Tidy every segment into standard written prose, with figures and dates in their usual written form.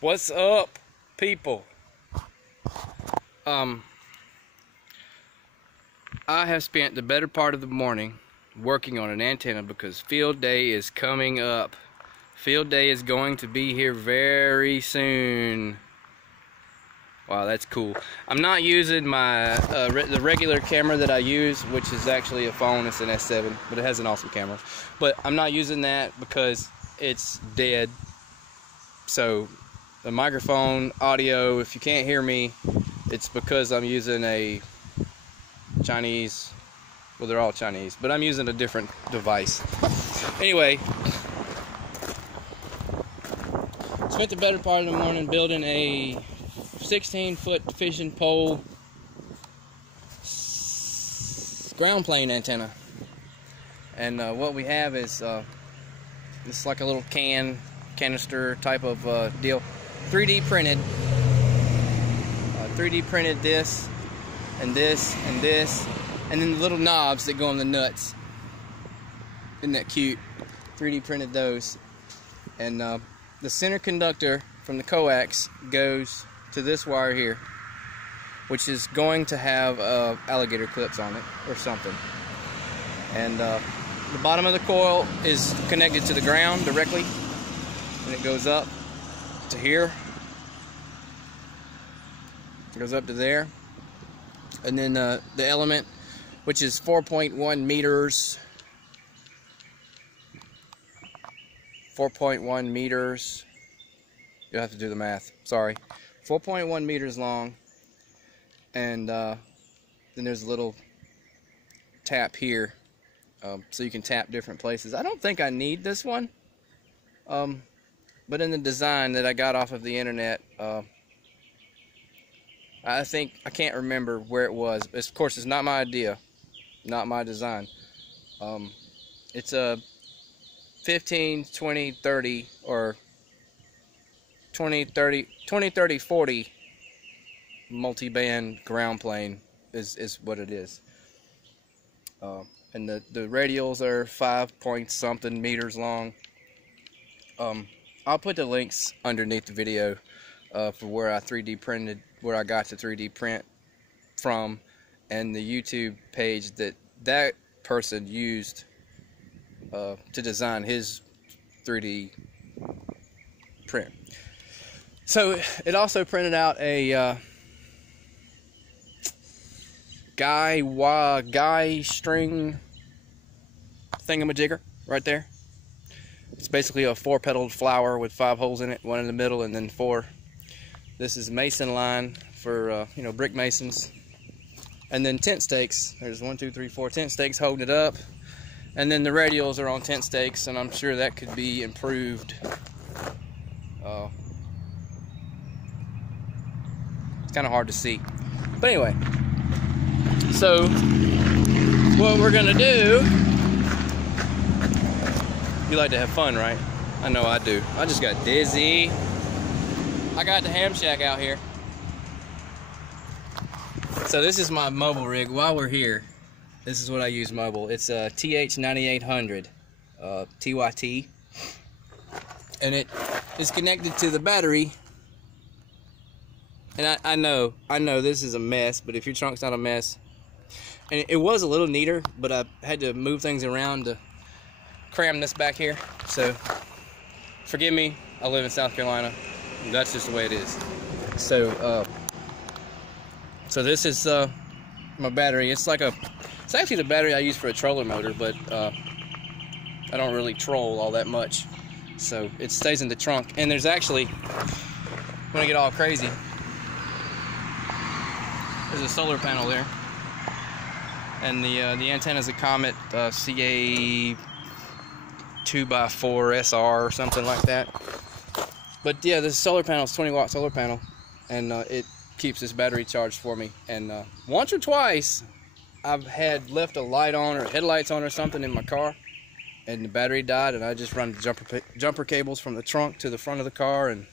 What's up, people? I have spent the better part of the morning working on an antenna because field day is coming up. Field day is going to be here very soon. Wow, that's cool. I'm not using my the regular camera that I use, which is actually a phone. It's an S7, but it has an awesome camera. But I'm not using that because it's dead. So the microphone audio, if you can't hear me, it's because I'm using a Chinese, well, they're all Chinese, but I'm using a different device. Anyway, spent the better part of the morning building a 16-foot fishing pole ground plane antenna. And what we have is it's like a little canister type of deal. 3D printed. 3D printed this and this and this, and then the little knobs that go on the nuts. Isn't that cute? 3D printed those. And the center conductor from the coax goes to this wire here, which is going to have alligator clips on it or something. And the bottom of the coil is connected to the ground directly, and it goes up to here. It goes up to there. And then the element, which is 4.1 meters. 4.1 meters. You'll have to do the math. Sorry. 4.1 meters long. And then there's a little tap here. So you can tap different places. I don't think I need this one. But in the design that I got off of the internet, I can't remember where it was. Of course, it's not my idea, not my design. It's a 15, 20, 30, or 20, 30, 20, 30, 40 multi-band ground plane is what it is. And the radials are 5-point-something meters long. I'll put the links underneath the video for where I 3D printed, where I got the 3D print from, and the YouTube page that person used to design his 3D print. So it also printed out a guy string thingamajigger right there. It's basically a 4-petaled flower with 5 holes in it, 1 in the middle and then 4. This is mason line for brick masons, and then tent stakes. There's 1, 2, 3, 4 tent stakes holding it up, and then the radials are on tent stakes, and I'm sure that could be improved. It's kind of hard to see, but anyway. So what we're gonna do, you like to have fun, right? I know I do. I just got dizzy. I got the ham shack out here. So this is my mobile rig. While we're here, this is what I use mobile. It's a TH9800 TYT, and it is connected to the battery. And I know this is a mess, but if your trunk's not a mess, and it was a little neater, but I had to move things around to cram this back here. So forgive me, I live in South Carolina. That's just the way it is. So so this is my battery. It's actually the battery I use for a trolling motor, but I don't really troll all that much, so it stays in the trunk. And there's actually, when I get all crazy, there's a solar panel there, and the antenna is a Comet CA 2x4 SR or something like that. But yeah, this solar panel is 20-watt solar panel, and it keeps this battery charged for me. And once or twice I've had left a light on or headlights on or something in my car, and the battery died, and I just run the jumper cables from the trunk to the front of the car, and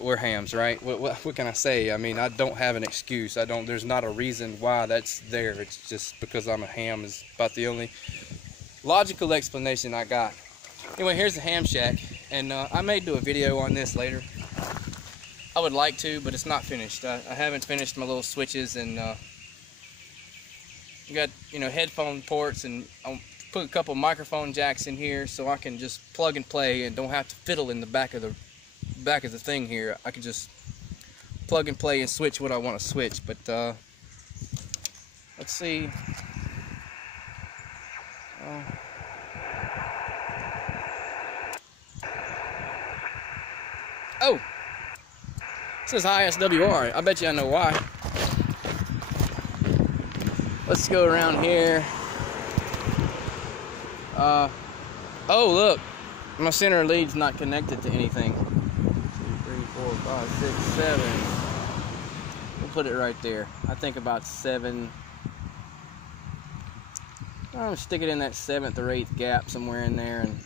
we're hams, right? What can I say? I mean, I don't have an excuse. There's not a reason why that's there. It's just because I'm a ham is about the only logical explanation I got. Anyway, here's the ham shack, and I may do a video on this later. I would like to, but it's not finished. I haven't finished my little switches, and got, you know, headphone ports, and I'll put a couple microphone jacks in here so I can just plug and play and don't have to fiddle in the back of the thing here. I can just plug and play and switch what I want to switch. But let's see. Oh, it says ISWR. I bet you I know why. Let's go around here. Oh, look, my center lead's not connected to anything. 2, 3, 4, 5, 6, 7. We'll put it right there. I think about 7. I'll stick it in that 7th or 8th gap somewhere in there, and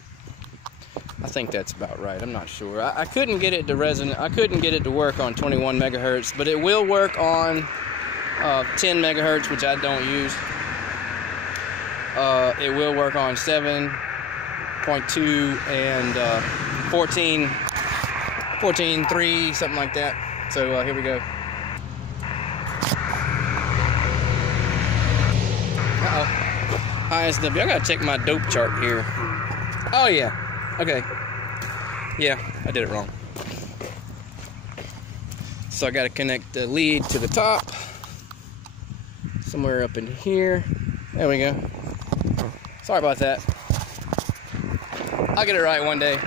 I think that's about right. I'm not sure. I couldn't get it to resonate. I couldn't get it to work on 21 megahertz, but it will work on 10 megahertz, which I don't use. It will work on 7.2 and 14.3, something like that. So here we go. Uh-oh. ISW. I gotta check my dope chart here. Oh yeah. Okay. Yeah, I did it wrong. So I gotta connect the lead to the top. Somewhere up in here. There we go. Sorry about that. I'll get it right one day.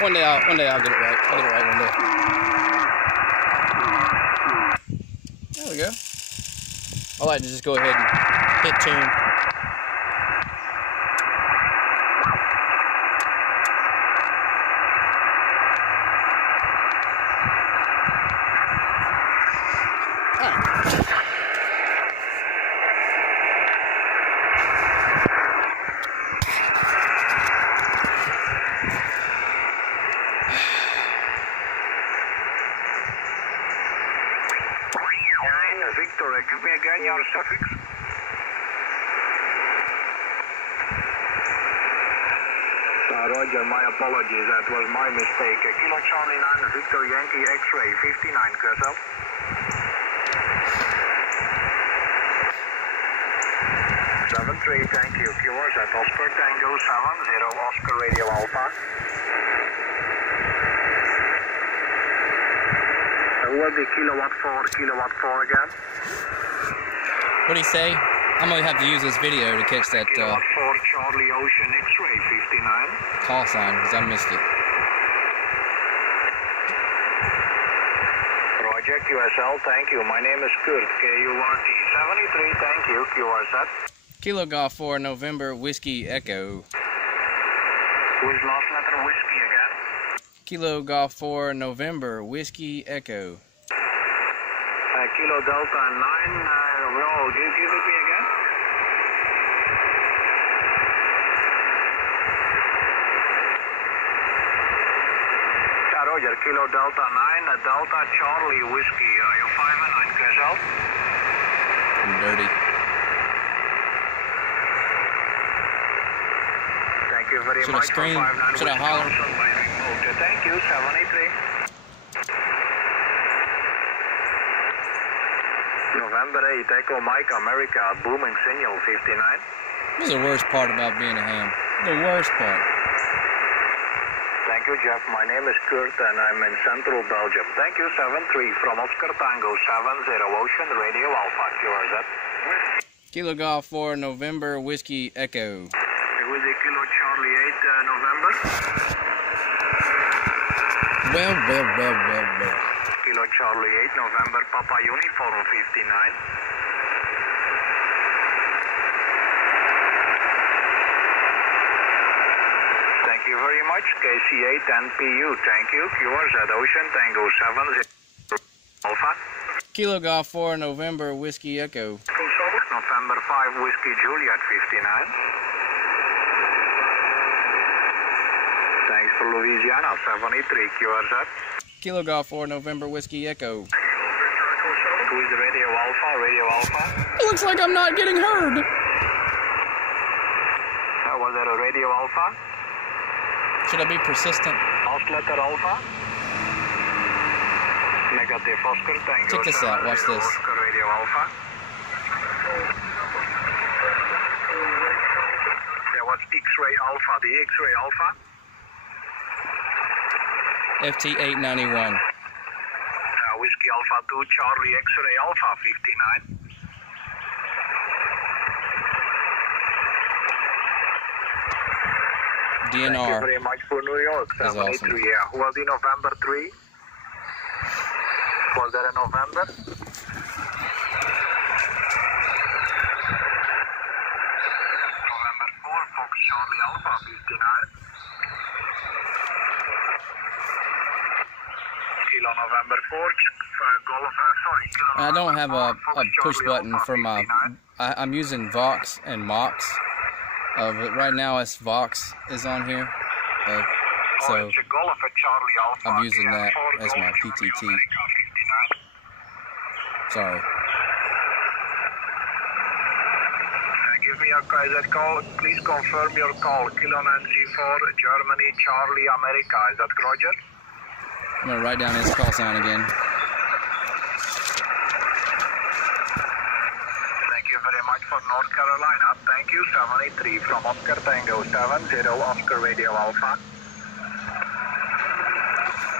One day I'll get it right. I'll get it right one day. There we go. I like to just go ahead and hit tune. Victor, give me again your suffix. Roger, my apologies, that was my mistake. Kilo Charlie 9, Victor Yankee X-ray 59, QSL. 73, thank you. QRZ at Oscar Tango 70, Oscar Radio Alpha. Will be kilowatt 4 again. What do you say? I'm gonna have to use this video to catch that kilowatt 4 Charlie Ocean X-ray 59. Call sign, because I missed it. Roger, QSL, thank you. My name is Kurt, KURT 73, thank you. QRZ. Kilo Golf 4 November Whiskey Echo. Who's last letter whiskey again? Kilo Golf 4 November Whiskey Echo. Kilo Delta 9, give it me again. Roger, Kilo Delta 9, Delta Charlie Whiskey, you're 5 and 9, QSL. I'm dirty. Thank you very much. much. Should I scream? Should I holler? Thank you, 73. November 8, Echo Mike, America, booming signal 59. This is the worst part about being a ham. The worst part. Thank you, Jeff. My name is Kurt, and I'm in central Belgium. Thank you, 73 from Oscar Tango 70, Ocean Radio Alpha, QRZ. Kilo Golf 4 November Whiskey Echo. With the Kilo Charlie 8 November. Well. Kilo Charlie 8 November, Papa Uniform 59. Thank you very much, KC8 NPU, thank you. QRZ Ocean Tango 70 Alpha. Kilo Golf 4 November Whiskey Echo. November 5 Whiskey Juliet 59. Thanks for Louisiana 73 QRZ. Kilo Golf 4 November Whiskey Echo. Who is Radio Alpha? It looks like I'm not getting heard. Was that a Radio Alpha? Should I be persistent? last letter Alpha. Negative Oscar Tango. Check this out, watch this. Oscar Radio Alpha. Yeah, what's X-ray Alpha? The X-ray Alpha? FT891. Whiskey Alpha 2, Charlie X-ray Alpha 59. DNR. Thank you very much for New York. That's 73, awesome. yeah. Was it November 3? Was there a November? November 4, Fox Charlie Alpha 59. Kilo November 4, Golf, sorry. Kilo I don't have a Fox push Charlie button Alpha for my. 59. I'm using Vox and Mox. But right now, it's Vox is on here. So it's a Golf at Charlie Alpha. I'm using that KM4 as my Golf PTT. America 59. Sorry. Give me a Kaiser call. Please confirm your call. Kilo Nancy 4, Germany, Charlie, America. Is that Roger? I'm gonna write down his call sign again. Thank you very much for North Carolina. Thank you, 73 from Oscar Tango 70, Oscar Radio Alpha.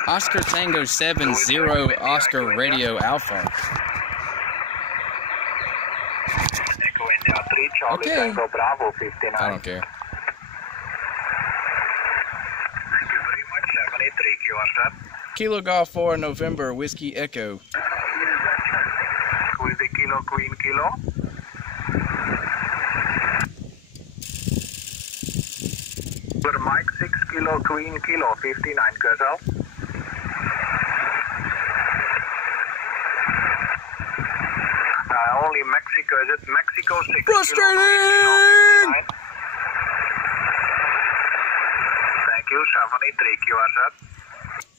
Oscar Tango 70, Oscar Radio Alpha. Echo India 3, Charlie Okay. Tango Bravo 59. I don't care. Thank you very much, 73 QRZ. Kilo Golf 4, November, Whiskey Echo. Who is the Kilo Queen Kilo? For Mike 6 Kilo Queen Kilo 59, Gazelle. Only Mexico, is it Mexico 6 Frustrating! Kilo Queen Kilo 59? Thank you, 73 QRZ.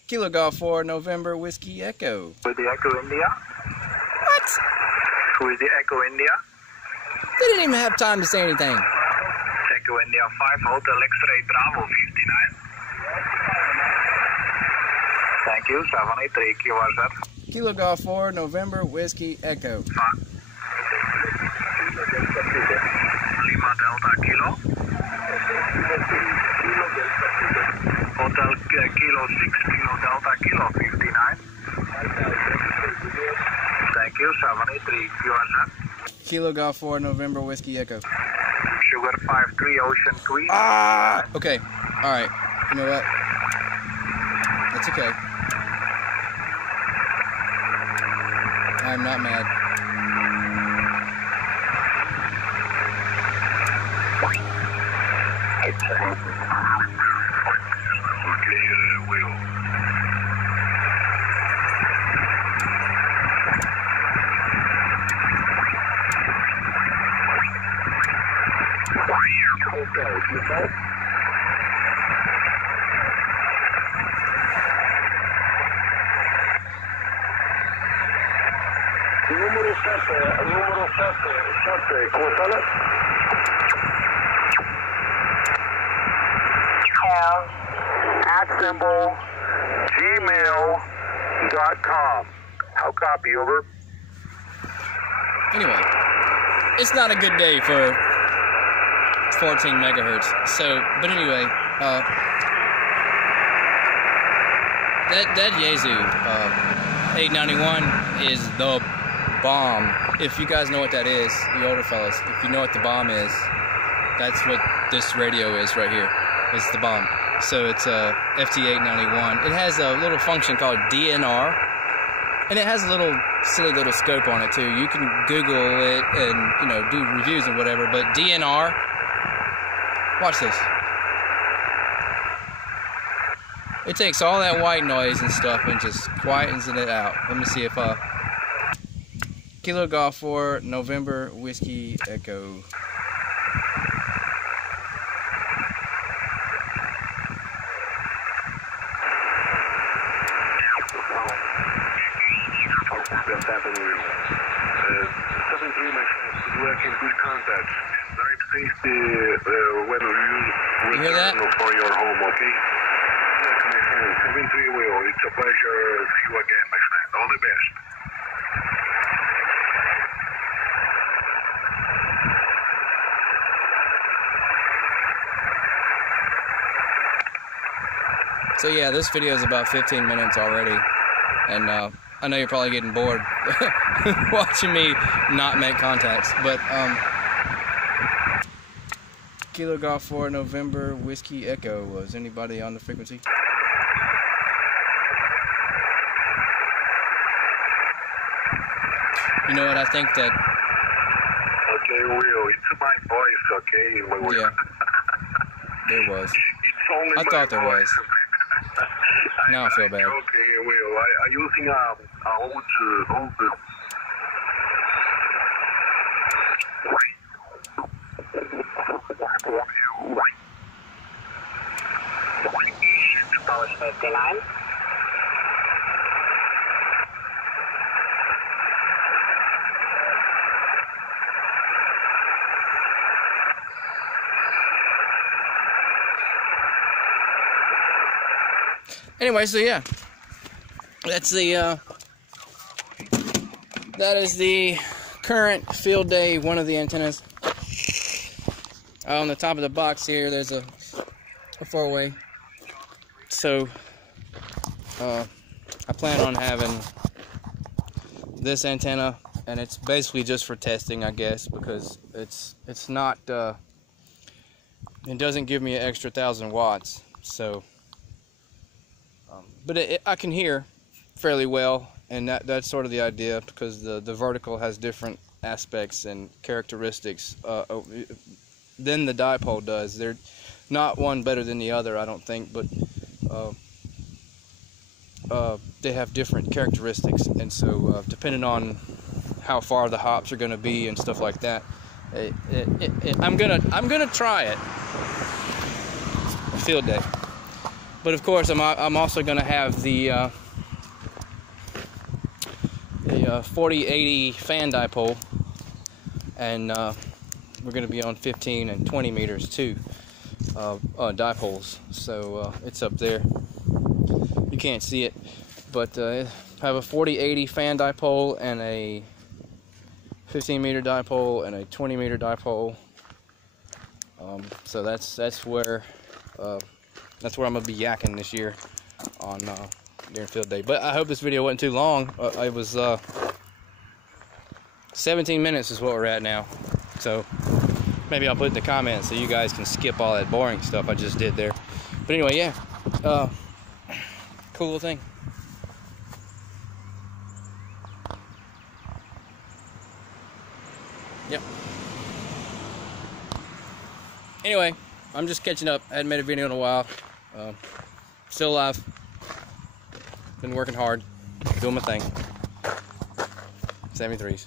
Kilo Golf 4, November, Whiskey Echo. With the Echo India? What? Who is the Echo India? They didn't even have time to say anything. Echo India 5, Hotel X-Ray Bravo 59. Thank you, 73 QRZ. Kilo Golf 4, November, Whiskey Echo. Lima Delta Kilo. Hotel Kilo 6 Kilo Delta Kilo 59. Thank you, 73 QRZ. Kilo Golf 4, November, Whiskey Echo. Sugar 53 Ocean Queen. Ah! Okay. Alright. You know what? That's okay. I'm not mad. Will. Número 7, ¿cómo sale? Have @gmail.com. How copy, over? Anyway, it's not a good day for 14 megahertz. So, but anyway, that Yaesu 891 is the bomb. If you guys know what that is, you older fellas, if you know what the bomb is, that's what this radio is right here. It's the bomb. So it's a FT891. It has a little function called DNR, and it has a little silly little scope on it too. You can Google it and do reviews and whatever. But DNR, watch this. It takes all that white noise and stuff and just quietens it out. Let me see if Kilo Golf 4, November, Whiskey Echo. That's happening. 73, my friend, work in good contact. Very pleased when you hear that? for your home, okay? Yes, my friend. Will. It's a pleasure to see you again, my friend. All the best. So yeah, this video is about 15 minutes already, and I know you're probably getting bored watching me not make contacts, but Kilo Golf 4 November Whiskey Echo. Was anybody on the frequency? You know what, I think that... Okay, Will, it's my voice, okay? Will. Yeah, there was. It's only I thought there was. Now I feel bad. Okay, Will, I'm using old... Post 59. Anyway, so yeah, that's the that is the current field day. One of the antennas on the top of the box here. There's a four-way. So I plan on having this antenna, and it's basically just for testing, I guess, because it's not it doesn't give me an extra 1,000 watts. So. But I can hear fairly well, and that's sort of the idea, because the vertical has different aspects and characteristics than the dipole does. They're not one better than the other, I don't think, but they have different characteristics, and so depending on how far the hops are going to be and stuff like that, I'm gonna try it field day. But of course, I'm also going to have the 4080 fan dipole, and we're going to be on 15 and 20 meters too, dipoles. So it's up there. You can't see it, but I have a 4080 fan dipole and a 15 meter dipole and a 20 meter dipole. So that's where. That's where I'm going to be yakking this year on during field day. But I hope this video wasn't too long. It was 17 minutes is what we're at now. So maybe I'll put it in the comments so you guys can skip all that boring stuff I just did there. But anyway, yeah. Cool little thing. Yep. Anyway, I'm just catching up. I hadn't made a video in a while. Still alive. Been working hard. Doing my thing. 73s.